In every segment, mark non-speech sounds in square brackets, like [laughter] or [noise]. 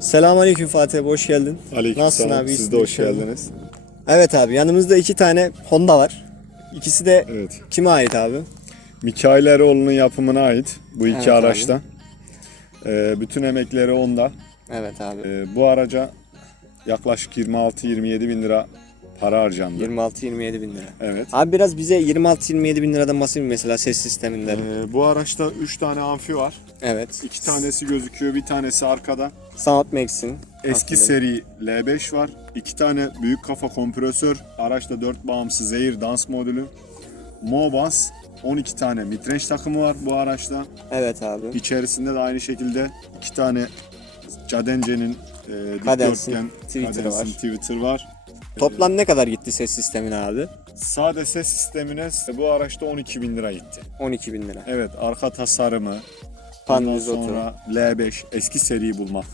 Selamünaleyküm Fatih abi hoş geldin. Nasılsın Aleykümselam. abi, Siz de hoş geldiniz. Evet abi yanımızda iki tane Honda var. İkisi de Evet. kime ait abi? Mikail Eroğlu'nun yapımına ait bu iki Evet araçta. Ee, bütün emekleri onda. Evet abi. Ee, bu araca yaklaşık 26-27 bin lira para harcandı. 26-27 bin lira. Evet. Abi biraz bize 26-27 bin liradan bahsedin mesela ses sisteminden. Ee, bu araçta 3 tane amfi var. Evet. 2 tanesi gözüküyor, bir tanesi arkada. Sound Max'in. Eski aslında. seri L5 var. 2 tane büyük kafa kompresör. Araçta 4 bağımsız Air dans modülü. Mobas 12 tane midrange takımı var bu araçta. Evet abi. İçerisinde de aynı şekilde iki tane Cadence'nin e, Cadenz'in dikdörtgen Cadenz'in var. Twitter var. Toplam ne kadar gitti ses sistemine abi? Sade ses sistemine bu araçta 12 bin lira gitti. 12 bin lira. Evet arka tasarımı, ondan 130. sonra L5 eski seriyi bulmak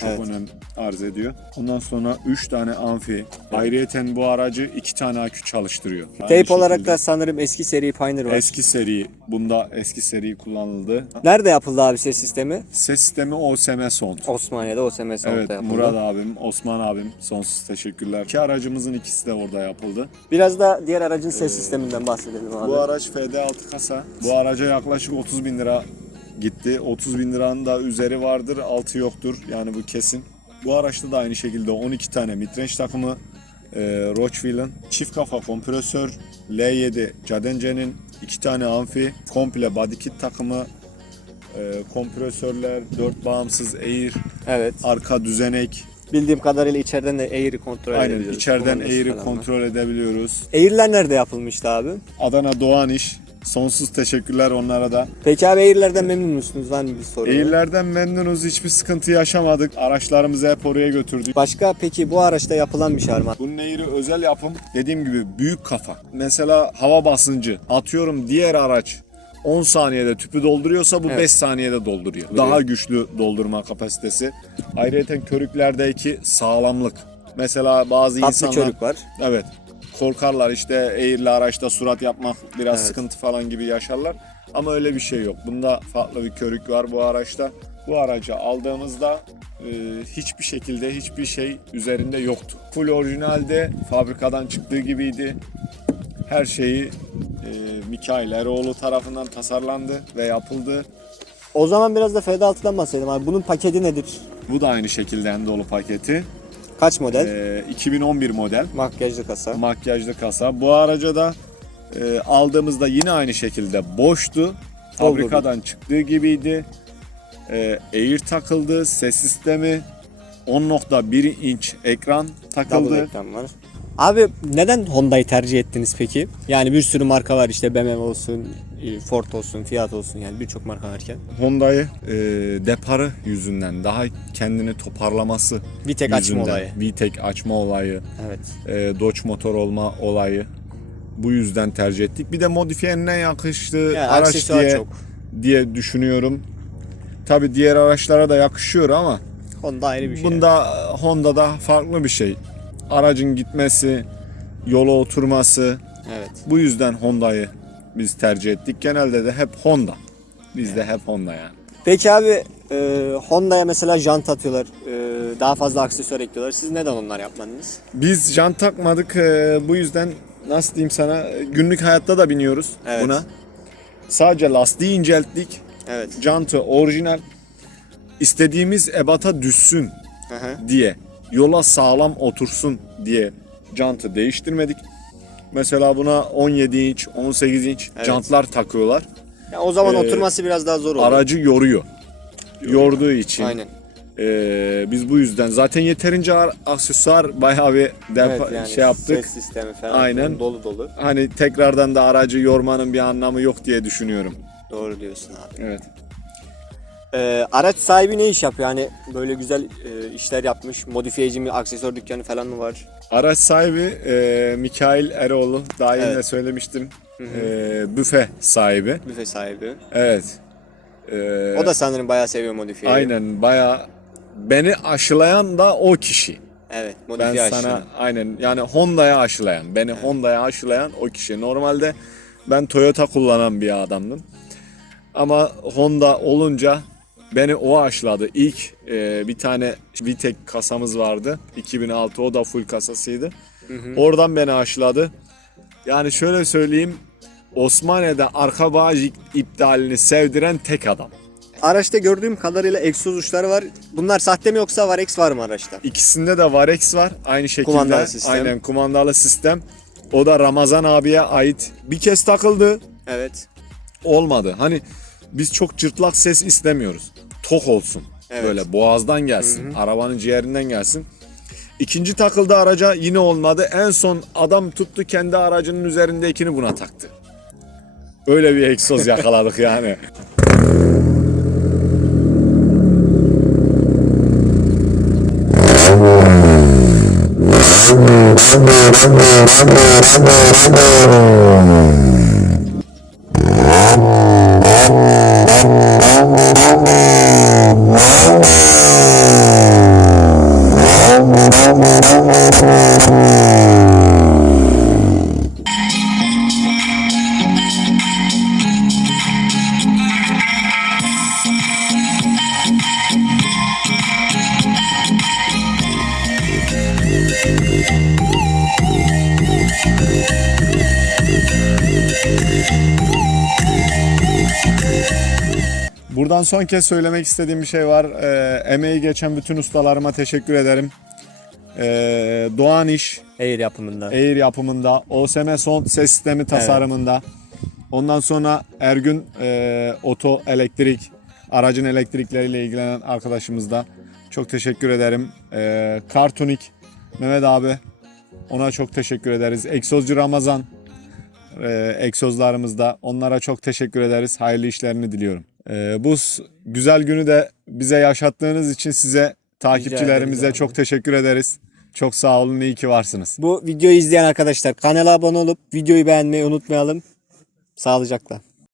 çok Evet. önem arz ediyor. Ondan sonra 3 tane amfi. Ayrıyeten bu aracı 2 tane akü çalıştırıyor. Aynı Teyp olarak da sanırım eski seri Pioneer var. eski seri, bunda eski seri kullanıldı. Nerede yapıldı abi ses sistemi? Ses sistemi OSM Sound. Osmaniye'de OSM Sound'da Evet yapıldı. Murat abim, Osman abim sonsuz teşekkürler. İki aracımızın ikisi de orada yapıldı. Biraz da diğer aracın ses sisteminden bahsedelim abi. Bu araç FD6 kasa. Bu araca yaklaşık 30 bin lira gitti. 30 bin liranın da üzeri vardır, altı yoktur. Yani bu kesin. Bu araçta da aynı şekilde 12 tane midrange takımı e, Rocheville'ın çift kafa kompresör L7 Cadence'nin iki tane amfi komple body kit takımı e, kompresörler 4 bağımsız air Evet. arka düzenek Bildiğim kadarıyla içeriden de Air'i kontrol Aynen edebiliyoruz. içeriden Kumandası Air'i kontrol edebiliyoruz. Air'ler nerede yapılmıştı abi? Adana Doğan İş. Sonsuz teşekkürler onlara da. Peki abi Air'lerden memnun musunuz? Var mı bir soru? Air'lerden memnunuz. Hiçbir sıkıntı yaşamadık. Araçlarımızı hep oraya götürdük. Başka peki bu araçta yapılan bir şey var mı? Bunun Air'i özel yapım. Dediğim gibi büyük kafa. Mesela hava basıncı. Atıyorum diğer araç 10 saniyede tüpü dolduruyorsa bu Evet. 5 saniyede dolduruyor. Daha güçlü doldurma kapasitesi. Ayrıca körüklerdeki sağlamlık. Mesela bazı Tatlı insanlar körük var. Evet. Korkarlar işte eğirli araçta surat yapmak biraz Evet. sıkıntı falan gibi yaşarlar. Ama öyle bir şey yok. Bunda farklı bir körük var bu araçta. Bu aracı aldığımızda e, hiçbir şekilde hiçbir şey üzerinde yoktu. Full orijinalde fabrikadan çıktığı gibiydi. Her şeyi e, Mikail Eroğlu tarafından tasarlandı ve yapıldı. O zaman biraz da FD6'dan bahsedelim abi. Bunun paketi nedir? Bu da aynı şekilde en dolu paketi. Kaç model? E, 2011 model. Makyajlı kasa. makyajlı kasa. Bu araca da e, aldığımızda yine aynı şekilde boştu. Fabrikadan çıktığı gibiydi. E, Air takıldı, ses sistemi 10.1 inç ekran Double takıldı. ekran var. Abi neden Honda'yı tercih ettiniz peki? Yani bir sürü marka var işte BMW olsun, Ford olsun, Fiat olsun yani birçok marka varken. Honda'yı e, deparı yüzünden daha kendini toparlaması Bir tek açma olayı. VTEC açma olayı, Evet. e, Dodge motor olma olayı bu yüzden tercih ettik. Bir de modifiyenin en yakıştığı Yani araç diye çok. diye düşünüyorum. Tabi diğer araçlara da yakışıyor ama Honda ayrı bir şey. bunda Honda'da farklı bir şey. Aracın gitmesi, yola oturması. Evet. Bu yüzden Honda'yı biz tercih ettik. Genelde de hep Honda. Bizde hep Honda yani. Peki abi e, Honda'ya mesela jant atıyorlar. e, daha fazla aksesuar ekliyorlar. Siz neden onlar yapmadınız? Biz jant takmadık. e, Bu yüzden nasıl diyeyim sana günlük hayatta da biniyoruz Evet. buna. Sadece lastiği incelttik. Evet. Jantı orijinal. İstediğimiz ebata düşsün hı. diye yola sağlam otursun diye jantı değiştirmedik. Mesela buna 17 inç, 18 inç Evet. jantlar takıyorlar. Ya o zaman Ee, oturması biraz daha zor oluyor. Aracı yoruyor. Yorduğu için Aynen. ee, biz bu yüzden zaten yeterince ar- aksesuar bayağı bir defa- şey yaptık. ses sistemi falan Aynen. dolu dolu. Hani tekrardan da aracı yormanın bir anlamı yok diye düşünüyorum. Doğru diyorsun abi. Evet. Ee, araç sahibi ne iş yapıyor? Hani böyle güzel e, işler yapmış. Modifiyeci mi, aksesuar dükkanı falan mı var? Araç sahibi e, Mikail Eroğlu. Daha yeni Evet. söylemiştim. E, büfe sahibi. Büfe sahibi. Evet. E, O da sanırım bayağı seviyor modifiyeyi. Aynen baya beni aşılayan da o kişi. Evet, Ben modifiye sana aşçı. aynen yani Honda'ya aşılayan, beni Honda'ya aşılayan o kişi. Normalde ben Toyota kullanan bir adamdım. Ama Honda olunca Beni o aşladı. İlk e, bir tane Vitek kasamız vardı. 2006 o da full kasasıydı. Oradan beni aşladı. Yani şöyle söyleyeyim. Osmaniye'de arka bağış iptalini sevdiren tek adam. Araçta gördüğüm kadarıyla egzoz uçları var. Bunlar sahte mi yoksa Varex var mı araçta? İkisinde de Varex var. Aynı şekilde. Kumandalı sistem. Aynen kumandalı sistem. O da Ramazan abiye ait. Bir kez takıldı. Evet. Olmadı. Hani biz çok cırtlak ses istemiyoruz. Tok olsun. Evet. Böyle boğazdan gelsin. Arabanın ciğerinden gelsin. İkinci takıldı araca yine olmadı. En son adam tuttu kendi aracının üzerindekini buna taktı. Öyle bir egzoz yakaladık yani. [laughs] Buradan son kez söylemek istediğim bir şey var. Ee, emeği geçen bütün ustalarıma teşekkür ederim. Ee, Doğan İş, Air yapımında. Air yapımında, OSM Sound ses sistemi tasarımında. Ondan sonra Ergün e, Oto Elektrik, aracın elektrikleriyle ilgilenen arkadaşımız da. Çok teşekkür ederim. E, Kartunik, Mehmet abi, ona çok teşekkür ederiz. Egzozcu Ramazan, e, egzozlarımızda. Onlara çok teşekkür ederiz. Hayırlı işlerini diliyorum. E, bu s- güzel günü de bize yaşattığınız için size, takipçilerimize çok teşekkür ederiz. Çok sağ olun, iyi ki varsınız. Bu videoyu izleyen arkadaşlar kanala abone olup videoyu beğenmeyi unutmayalım. Sağlıcakla.